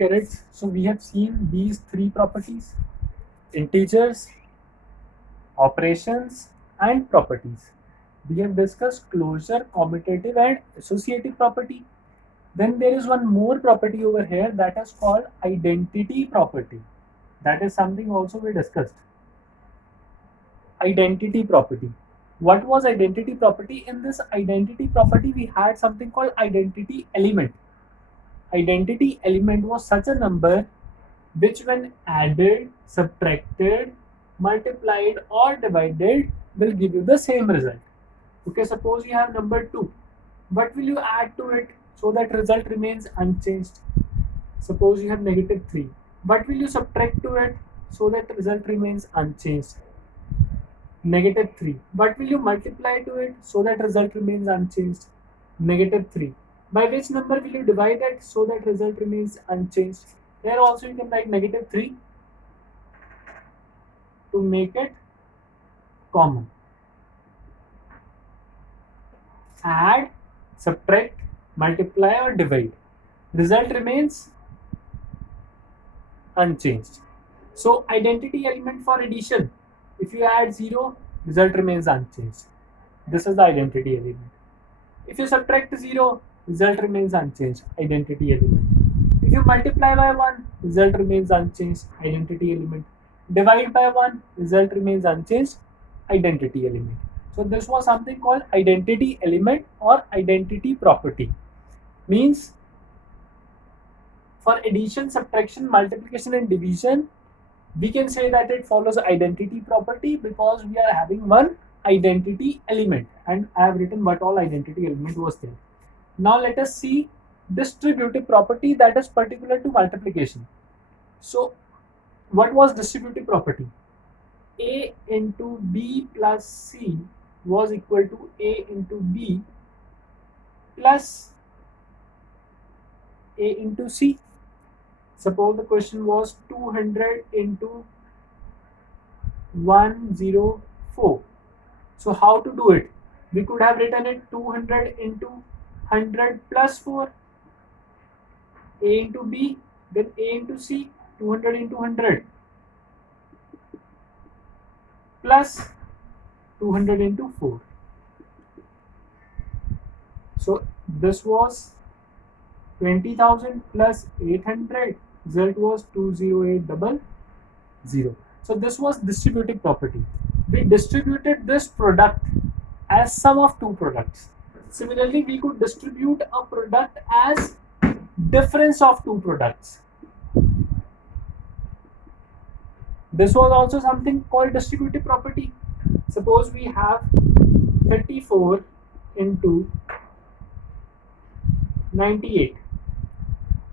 at it. So we have seen these three properties: integers, operations, and properties. We have discussed closure, commutative, and associative property. Then there is one more property over here that is called identity property. That is something also we discussed. Identity property. What was identity property? In this identity property, we had something called identity element. Identity element was such a number which, when added, subtracted, multiplied, or divided, will give you the same result. Okay, suppose you have number 2. What will you add to it so that result remains unchanged? Suppose you have negative 3. What will you subtract to it so that result remains unchanged? Negative 3. What will you multiply to it so that result remains unchanged? Negative 3. By which number will you divide it so that result remains unchanged? Here also you can write negative 3 to make it common. Add, subtract, multiply, or divide. Result remains unchanged. So identity element for addition. If you add 0, result remains unchanged. This is the identity element. If you subtract 0, result remains unchanged. Identity element. If you multiply by 1, result remains unchanged. Identity element. Divide by 1, result remains unchanged. Identity element. So this was something called identity element or identity property. Means for addition, subtraction, multiplication, and division, we can say that it follows identity property because we are having one identity element, and I have written what all identity element was there. Now let us see distributive property, that is particular to multiplication. So what was distributive property? A into B plus C was equal to A into B plus A into C. Suppose the question was 200 into 104. So how to do it? We could have written it 200 into 100 plus 4. A into B, then A into C, 200 into 100 plus 200 into 4. So this was 20,000 plus 800. Result was 20800. So this was distributive property. We distributed this product as sum of two products. Similarly, we could distribute a product as difference of two products. This was also something called distributive property. Suppose we have 34 into 98.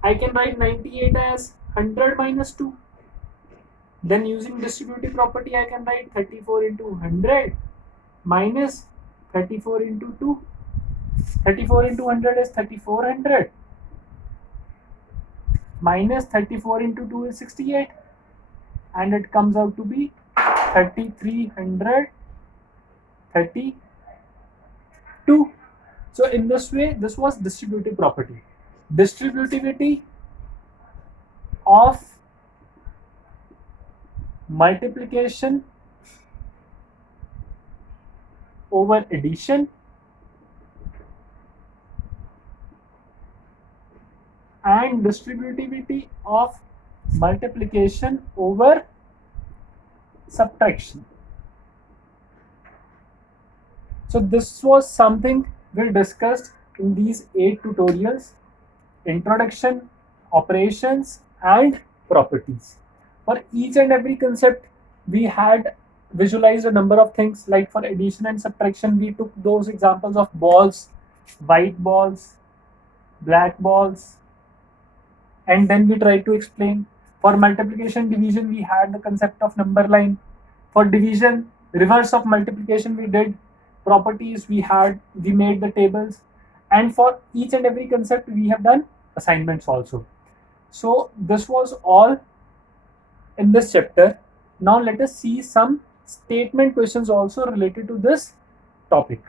I can write 98 as 100 minus 2. Then using distributive property, I can write 34 into 100 minus 34 into 2. 34 into 100 is 3400 minus 34 into 2 is 68, and it comes out to be 3332. So in this way, this was distributive property. Distributivity of multiplication over addition and distributivity of multiplication over subtraction. So this was something we discussed in these 8 tutorials: introduction, operations, and properties. For each and every concept, we had visualized a number of things. Like for addition and subtraction, we took those examples of balls, white balls, black balls, and then we tried to explain. For multiplication, division, we had the concept of number line. For division, reverse of multiplication, we did. Properties, we made the tables. And for each and every concept, we have done assignments also. So this was all in this chapter. Now let us see some statement questions also related to this topic.